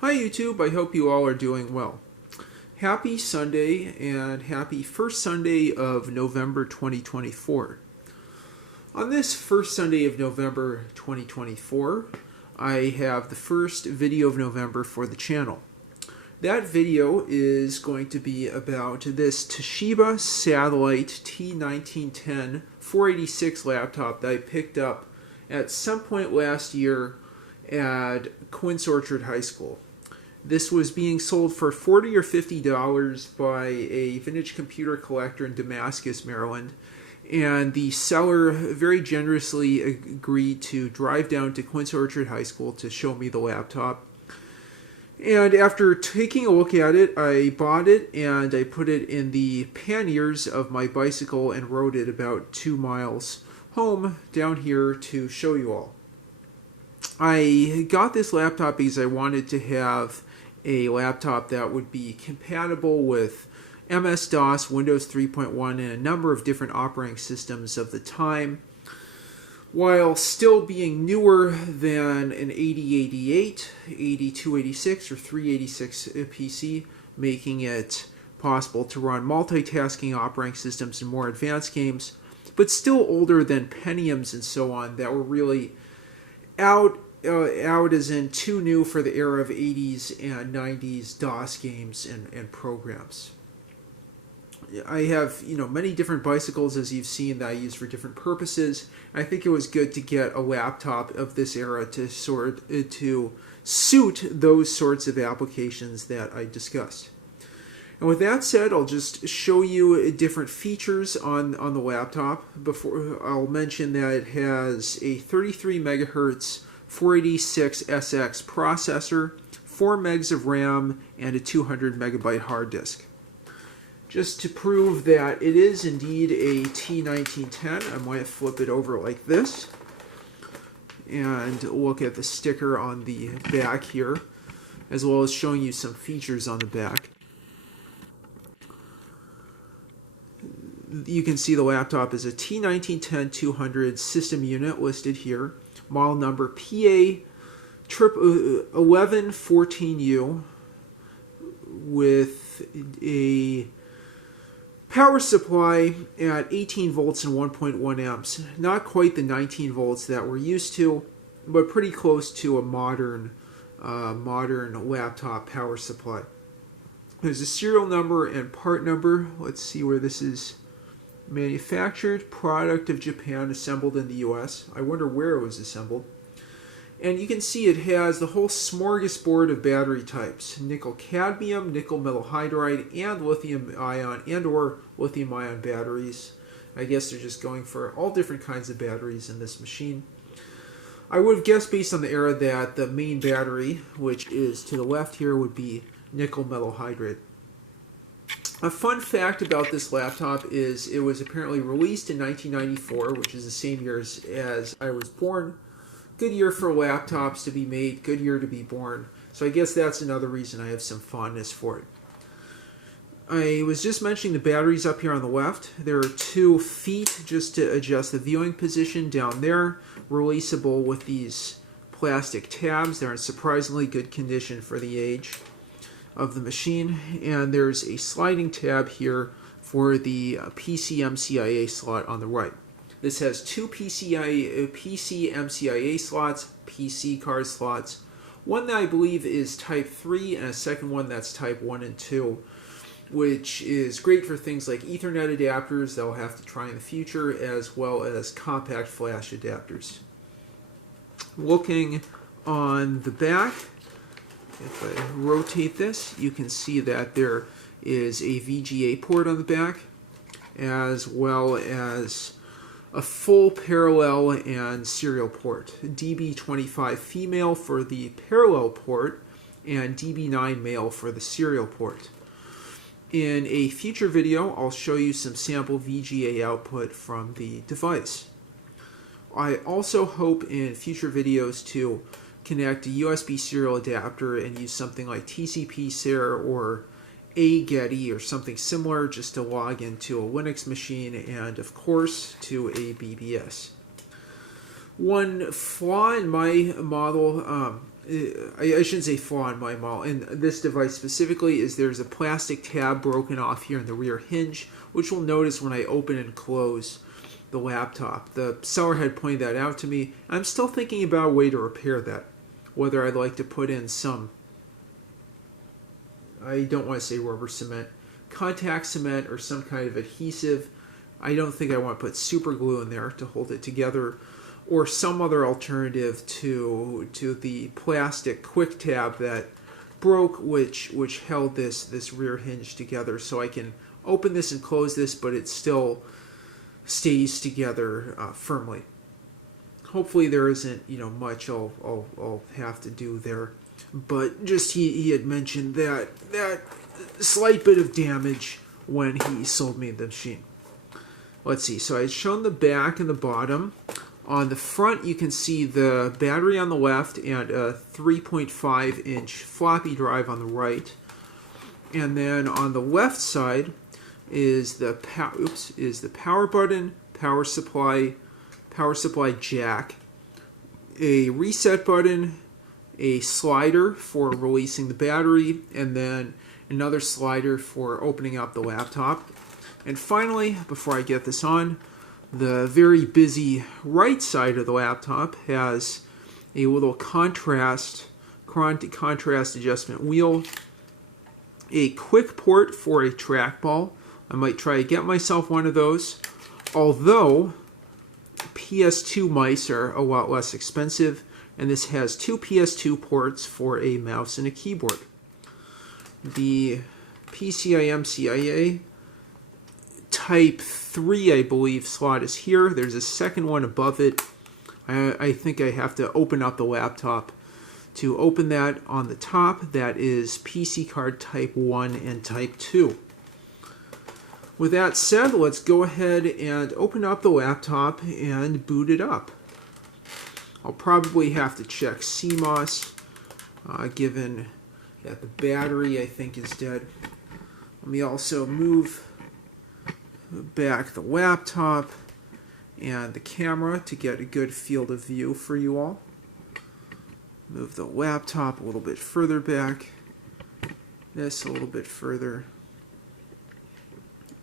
Hi YouTube, I hope you all are doing well. Happy Sunday and happy first Sunday of November 2024. On this first Sunday of November 2024, I have the first video of November for the channel. That video is going to be about this Toshiba Satellite T1910 486 laptop that I picked up at some point last year at Quince Orchard High School. This was being sold for $40 or $50 by a vintage computer collector in Damascus, Maryland, and the seller very generously agreed to drive down to Quince Orchard High School to show me the laptop. And after taking a look at it, I bought it and I put it in the panniers of my bicycle and rode it about 2 miles home down here to show you all. I got this laptop because I wanted to have a laptop that would be compatible with MS-DOS, Windows 3.1, and a number of different operating systems of the time, while still being newer than an 8088, 8286, or 386 PC, making it possible to run multitasking operating systems and more advanced games, but still older than Pentiums and so on that were really out as in too new for the era of 80s and 90s DOS games and programs. I have many different bicycles, as you've seen, that I use for different purposes. I think it was good to get a laptop of this era to suit those sorts of applications that I discussed. And with that said, I'll just show you different features on the laptop. Before I'll mention that it has a 33 megahertz 486SX processor, 4 megs of RAM, and a 200 megabyte hard disk. Just to prove that it is indeed a T1910, I might flip it over like this and look at the sticker on the back here, as well as showing you some features on the back. You can see the laptop is a T1910-200 system unit listed here. Model number PA1114U with a power supply at 18 volts and 1.1 amps. Not quite the 19 volts that we're used to, but pretty close to a modern laptop power supply. There's a serial number and part number. Let's see where this is manufactured. Product of Japan, assembled in the US. I wonder where it was assembled. And you can see it has the whole smorgasbord of battery types: nickel cadmium, nickel metal hydride, and lithium ion or lithium ion batteries. I guess they're just going for all different kinds of batteries in this machine. I would have guessed, based on the era, that the main battery, which is to the left here, would be nickel metal hydride. A fun fact about this laptop is it was apparently released in 1994, which is the same year as I was born. Good year for laptops to be made, good year to be born. So I guess that's another reason I have some fondness for it. I was just mentioning the batteries up here on the left. There are 2 feet just to adjust the viewing position down there, releasable with these plastic tabs. They're in surprisingly good condition for the age of the machine. And there's a sliding tab here for the PC-MCIA slot on the right. This has 2 PC-MCIA slots, PC card slots. One that I believe is Type 3 and a second one that's Type 1 and 2, which is great for things like Ethernet adapters that I'll have to try in the future, as well as compact flash adapters. Looking on the back, if I rotate this, you can see that there is a VGA port on the back, as well as a full parallel and serial port. DB25 female for the parallel port and DB9 male for the serial port. In a future video, I'll show you some sample VGA output from the device. I also hope in future videos to connect a USB serial adapter and use something like TCP/SARE or AGETI or something similar, just to log into a Linux machine and, of course, to a BBS. One flaw in my model I shouldn't say flaw in my model. In this device specifically, is there's a plastic tab broken off here in the rear hinge, which you'll notice when I open and close the laptop. The seller had pointed that out to me. I'm still thinking about a way to repair that. Whether I'd like to put in some, I don't want to say rubber cement, contact cement or some kind of adhesive. I don't think I want to put super glue in there to hold it together, or some other alternative to the plastic quick tab that broke, which held this rear hinge together. So I can open this and close this, but it still stays together firmly. Hopefully there isn't much I'll have to do there, but just he had mentioned that slight bit of damage when he sold me the machine. Let's see. So I had shown the back and the bottom. On the front, you can see the battery on the left and a 3.5-inch floppy drive on the right. And then on the left side is the power button, power supply jack, a reset button, a slider for releasing the battery, and then another slider for opening up the laptop. And finally, before I get this on, the very busy right side of the laptop has a little contrast adjustment wheel, a quick port for a trackball. I might try to get myself one of those, although PS2 mice are a lot less expensive, and this has two PS2 ports for a mouse and a keyboard. The PCIe Type 3, I believe, slot is here. There's a second one above it. I think I have to open up the laptop to open that. On the top, that is PC card Type 1 and Type 2. With that said, let's go ahead and open up the laptop and boot it up. I'll probably have to check CMOS, given that the battery, I think, is dead. Let me also move back the laptop and the camera to get a good field of view for you all. Move the laptop a little bit further back, this a little bit further,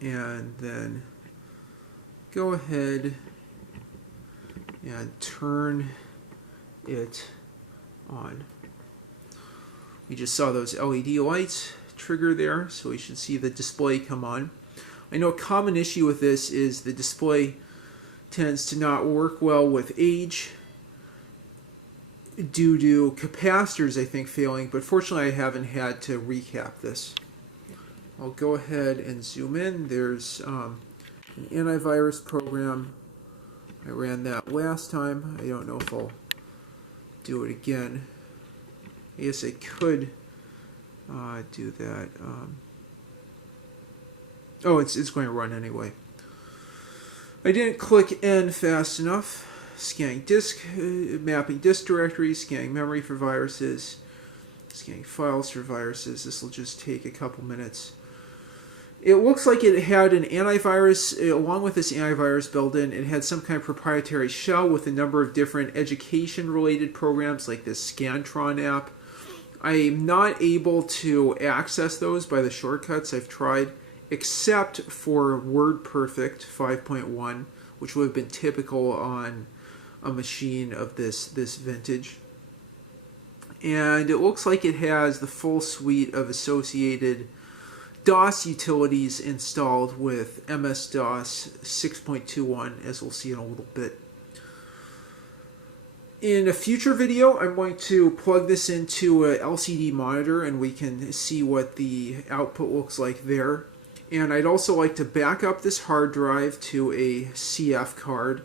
and then go ahead and turn it on. We just saw those LED lights trigger there, so we should see the display come on. I know a common issue with this is the display tends to not work well with age due to capacitors, I think, failing, but fortunately I haven't had to recap this. I'll go ahead and zoom in. There's an antivirus program. I ran that last time. I don't know if I'll do it again. I guess I could do that. Oh, it's going to run anyway. I didn't click N fast enough. Scanning disk, mapping disk directories, scanning memory for viruses, scanning files for viruses. This will just take a couple minutes. It looks like it had an antivirus, along with this antivirus built in. It had some kind of proprietary shell with a number of different education-related programs like this Scantron app. I'm not able to access those by the shortcuts I've tried, except for WordPerfect 5.1, which would have been typical on a machine of this vintage. And it looks like it has the full suite of associated DOS utilities installed with MS-DOS 6.21, as we'll see in a little bit. In a future video, I'm going to plug this into a LCD monitor and we can see what the output looks like there. And I'd also like to back up this hard drive to a CF card,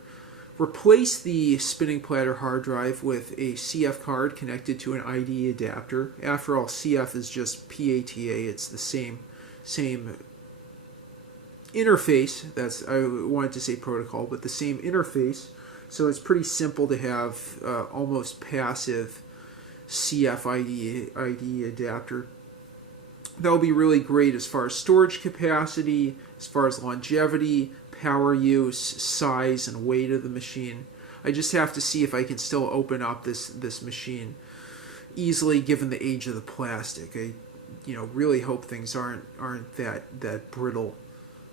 replace the spinning platter hard drive with a CF card connected to an ID adapter. After all, CF is just PATA. It's the same interface. That's, I wanted to say protocol, but the same interface. So it's pretty simple to have almost passive CF ID adapter. That'll be really great as far as storage capacity, as far as longevity, power use, size, and weight of the machine. I just have to see if I can still open up this machine. easily given the age of the plastic. I really hope things aren't that brittle.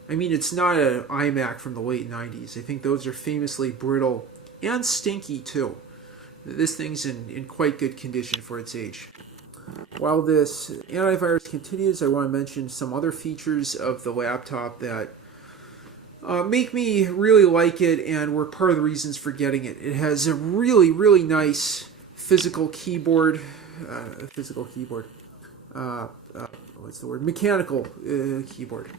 I mean, it's not an iMac from the late 90s. I think those are famously brittle and stinky too. This thing's in quite good condition for its age. While this antivirus continues, I want to mention some other features of the laptop that make me really like it and were part of the reasons for getting it. It has a really, really nice physical keyboard. What's the word? Mechanical keyboard.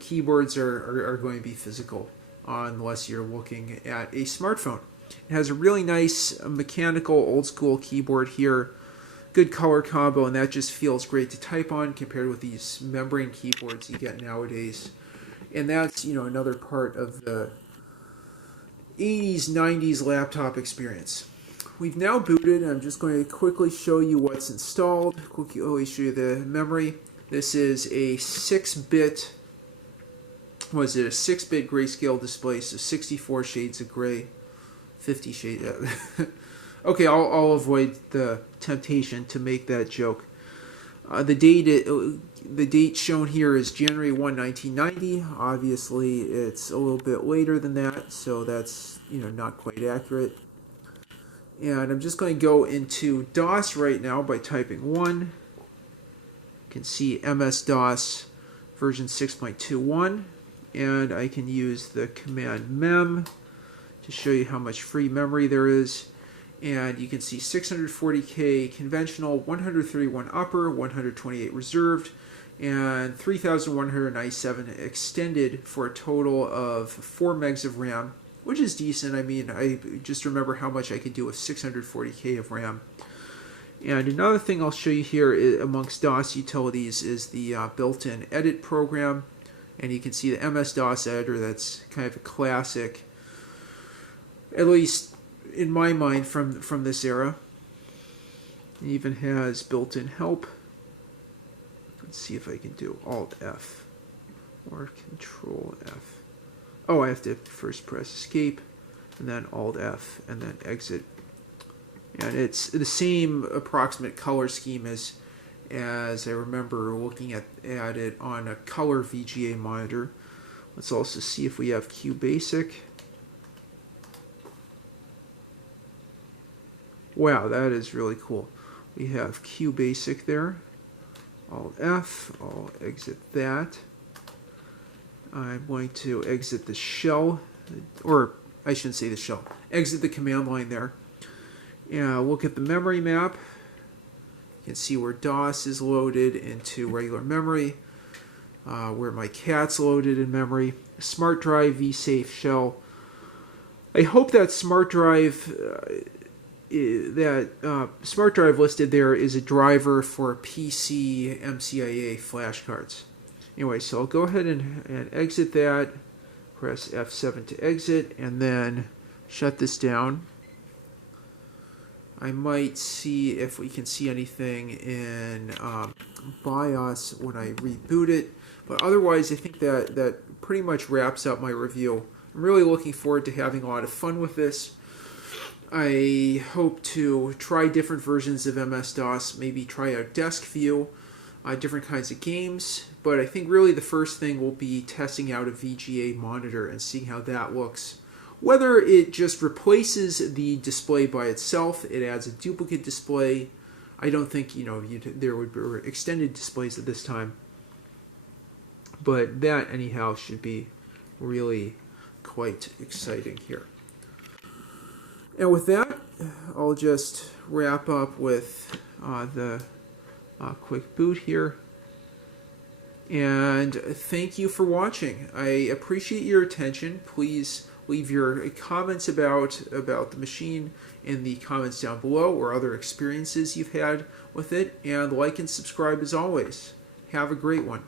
Keyboards are going to be physical unless you're looking at a smartphone. It has a really nice mechanical old school keyboard here. Good color combo, and that just feels great to type on compared with these membrane keyboards you get nowadays. And that's, another part of the 80s, 90s laptop experience. We've now booted. I'm just going to quickly show you what's installed. Quickly show you the memory. This is a 6-bit, a 6-bit grayscale display, so 64 shades of gray, 50 shades. Okay, I'll avoid the temptation to make that joke. The date shown here is January 1, 1990. Obviously, it's a little bit later than that, so that's not quite accurate. And I'm just going to go into DOS right now by typing 1. You can see MS-DOS version 6.21, and I can use the command mem to show you how much free memory there is. And you can see 640K conventional, 131 upper, 128 reserved, and 3197 extended for a total of 4 megs of RAM, which is decent. I mean, I just remember how much I could do with 640K of RAM. And another thing I'll show you here amongst DOS utilities is the built-in edit program. And you can see the MS-DOS editor. That's kind of a classic, at least in my mind, from this era. It even has built-in help. Let's see if I can do Alt-F or Control-F. Oh, I have to first press Escape, and then Alt-F, and then Exit. And it's the same approximate color scheme as I remember looking at it on a color VGA monitor. Let's also see if we have QBasic. Wow, that is really cool. We have QBasic there. Alt-F. I'll exit that. I'm going to exit the shell, or I shouldn't say the shell. Exit the command line there. And look at the memory map. You can see where DOS is loaded into regular memory, where my cat's loaded in memory. Smart drive, vSafe shell. I hope that smart drive listed there is a driver for PC MCIA flashcards. Anyway, so I'll go ahead and exit that, press F7 to exit, and then shut this down. I might see if we can see anything in BIOS when I reboot it, but otherwise I think that pretty much wraps up my review. I'm really looking forward to having a lot of fun with this. I hope to try different versions of MS-DOS, maybe try out Desk View, different kinds of games, but I think really the first thing will be testing out a VGA monitor and seeing how that looks. Whether it just replaces the display by itself, it adds a duplicate display. I don't think there would be extended displays at this time, but that anyhow should be really quite exciting here. And with that, I'll just wrap up with the quick boot here. And thank you for watching. I appreciate your attention. Please leave your comments about the machine in the comments down below, or other experiences you've had with it. And like and subscribe as always. Have a great one.